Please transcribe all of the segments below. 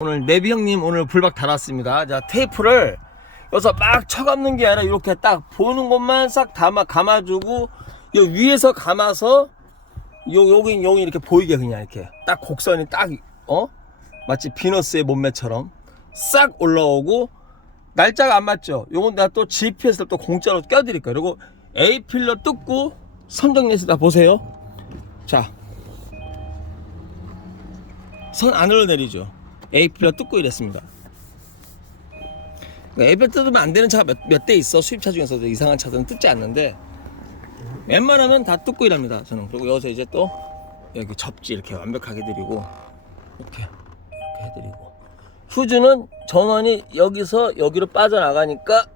오늘 내비 형님 오늘 불박 달았습니다. 자 테이프를 여기서 막 쳐감는 게 아니라 이렇게 딱 보는 것만 싹 감아 감아주고 요 위에서 감아서 요 여기 여기 이렇게 보이게 그냥 이렇게 딱 곡선이 딱어 마치 비너스의 몸매처럼 싹 올라오고 날짜가 안 맞죠? 요건 내가 또 GPS를 또 공짜로 껴드릴 거예요. 그리고 A 필러 뜯고 선정리에서 보세요. 자, 선 안으로 내리죠. 필러 뜯고 이랬습니다. A 필러 뜯으면 안 되는 차가 몇 대 있어. 수입차 중에서도 이상한 차들은 뜯지 않는데 웬만하면 다 뜯고 일합니다. 저는 그리고 여기서 이제 또 여기 접지 이렇게 완벽하게 드리고 이렇게 이렇게 해드리고 휴즈는 전원이 여기서 여기로 빠져나가니까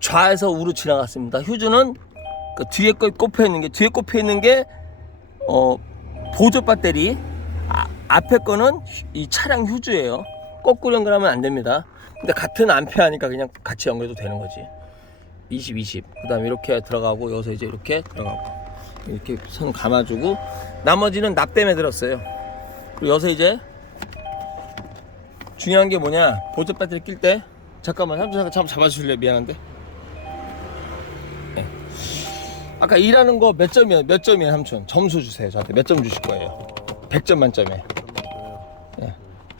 좌에서 우로 지나갔습니다. 휴즈는 그 뒤에 거 꼽혀 있는 게 뒤에 꼽혀 있는 게 어, 보조 배터리 아, 앞에 거는 휴- 이 차량 휴즈예요. 거꾸로 연결하면 안 됩니다. 근데 같은 암페어니까 그냥 같이 연결도 되는 거지. 20, 20. 그 다음에 이렇게 들어가고 여기서 이제 이렇게 들어가고 이렇게 선 감아주고 나머지는 납땜에 들었어요. 그리고 여기서 이제 중요한 게 뭐냐 보조 배터리 낄 때 잠깐만 삼촌 잠깐 잠깐 잡아주실래 요 미안한데 네. 아까 일하는 거 몇 점이에요 몇 점이에요 삼촌 점수 주세요 저한테 몇 점 주실 거예요 100점 만점에 네.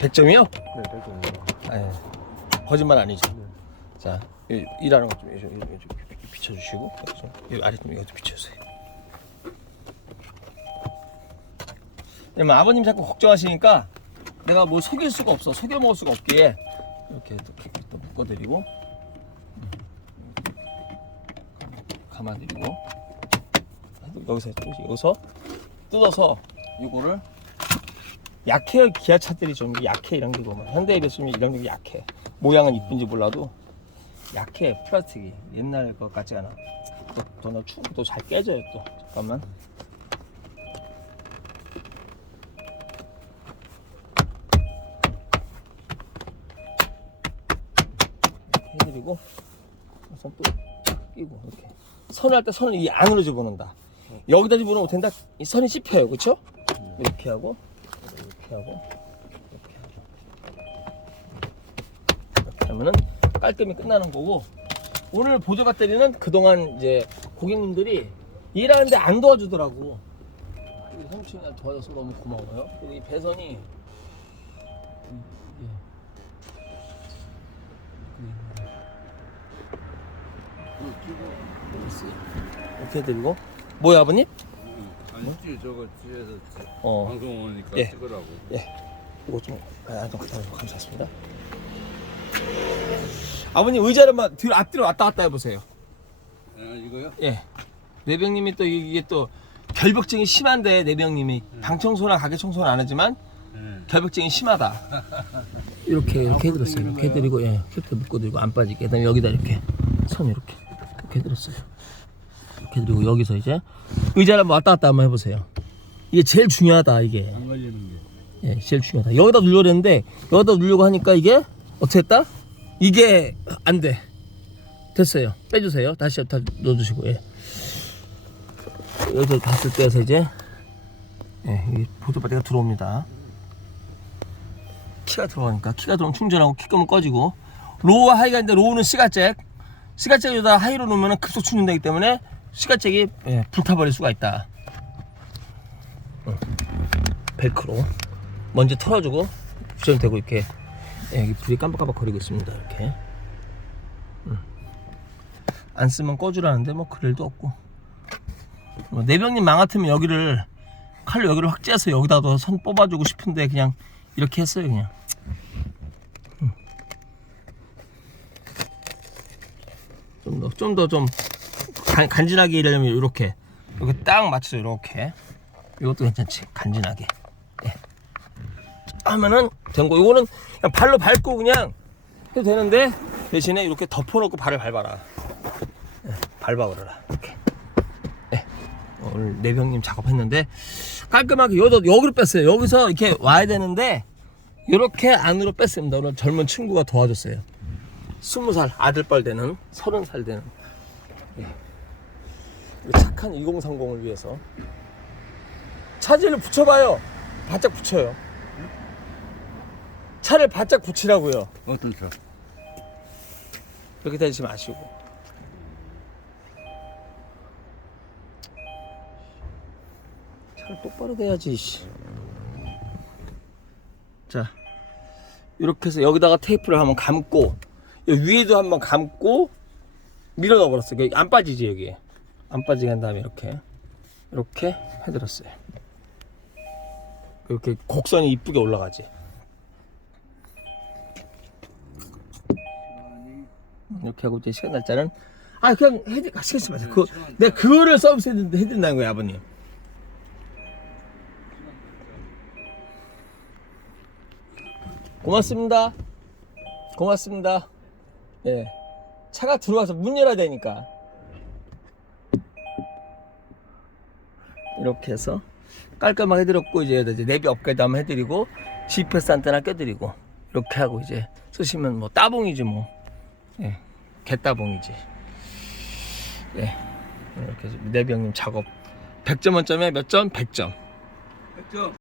100점이요? 네, 될거예요 아, 예. 거짓말 아니죠 자 이- 일하는 거좀 비춰주시고 여기 좀, 여기 아래 좀 여기 비춰주세요 왜냐면 아버님 자꾸 걱정하시니까 내가 뭐 속일 수가 없어 속여 먹을 수가 없기에 이렇게 또, 이렇게 또 묶어드리고 음. 감아드리고 여기서 여기서 뜯어서 이거를 약해요 기아차들이 좀 약해 이런 게 보면 현대 이랬으면 이런 게 약해. 모양은 이쁜지 몰라도 약해 플라스틱이. 옛날 것 같지 않아. 또더 추운 또잘 깨져요 또. 잠깐만. 해드리고 우선 또 끼고 이렇게. 선을 할 때 선을 이 안으로 집어넣는다. 여기다 집어넣으면 된다. 이 선이 씹혀요. 그쵸? 이렇게 하고 이렇게 하고 이렇게 하고 이렇게 하면은 깔끔히 끝나는 거고 오늘 보조 배터리는 그동안 이제 고객님들이 일하는데 안 도와주더라고 우리 성춘이가 도와줘서 너무 고마워요 그리고 이 배선이 음, 이렇게 해드리고 뭐야 아버님? 아니지 저거 뒤에서 어 방송 오니까 예. 찍으라고 이거 좀 아, 좀 감사합니다. 아버님 의자를만 뒤로 앞뒤로 왔다 갔다 해보세요. 아, 이거요? 예. 내병님이 또 이게 또 결벽증이 심한데 내병님이 방 청소나 가게 청소는 안 하지만 네. 결벽증이 심하다. 이렇게 이렇게 해드렸어요. 이렇게 해드리고 예, 이렇게 묶어드리고 안 빠지게. 그다음에 여기다 이렇게 선 이렇게 이렇게 해드렸어요. 이렇게 해드리고 여기서 이제 의자를 한번 왔다 갔다 한번 해보세요. 이게 제일 중요하다 이게. 안 걸리는 게 예, 제일 중요하다. 여기다 누르려 했는데 여기다 누르려고 하니까 이게 어떻게 했다? 이게 안 돼. 됐어요. 빼주세요. 다시 다 넣어주시고 예. 여기서 봤을 때에서 이제 예, 이 보조 배터리가 들어옵니다. 키가 들어가니까 키가 들어오면 충전하고 키 끄면 꺼지고 로우와 하이가 있는데 로우는 시가잭 시가잭에다 하이로 놓으면 급속 충전되기 때문에 시가잭이 예, 불타버릴 수가 있다. 어. 벨크로 먼지 털어주고 붙여도 되고 이렇게 예, 여기 불이 깜빡깜빡 거리고 있습니다 이렇게 음. 안 쓰면 꺼주라는데 뭐 그럴 일도 없고 뭐 내병님 망 같으면 여기를 칼로 여기를 확 째서 여기다도 선 뽑아주고 싶은데 그냥 이렇게 했어요 그냥 좀 더 좀 더좀 간지나게 일하려면 이렇게 여기 딱 맞춰서 이렇게 이것도 괜찮지 간지나게 예. 하면은 된 거. 이거는 그냥 발로 밟고 그냥 해도 되는데 대신에 이렇게 덮어놓고 발을 밟아라. 예, 밟아버려라. 이렇게. 예. 오늘 내병님 작업했는데 깔끔하게 여기도 여기로 뺐어요. 여기서 이렇게 와야 되는데 이렇게 안으로 뺐습니다. 오늘 젊은 친구가 도와줬어요. 스무 살 아들뻘 되는 서른 살 되는 예. 착한 2030을 위해서 차지를 붙여봐요. 바짝 붙여요. 차를 바짝 붙이라고요. 어떤 차? 그렇게 다니지 마시고. 차를 똑바로 대야지. 씨. 자, 이렇게 해서 여기다가 테이프를 한번 감고 여기 위에도 한번 감고 밀어 넣어버렸어요. 안 빠지지 여기. 안 빠지게 한 다음에 이렇게 이렇게 해드렸어요. 이렇게 곡선이 이쁘게 올라가지. 이렇게 하고 이제 시간 날짜는 아 그냥 해드 아, 시간 좀 마세요. 그 내가 그거를 서비스 해드- 해드린다는 거예요, 아버님. 고맙습니다. 고맙습니다. 예. 차가 들어와서 문 열어야 되니까. 이렇게 해서 깔끔하게 해드렸고 이제 내비 업그레이드 한번 해드리고 GPS 안테나 껴드리고 이렇게 하고 이제 쓰시면 뭐 따봉이지 뭐. 예. 개따봉이지. 예. 이렇게 해서 내비 형님 작업 100점 만점에 몇 점? 100점. 백점.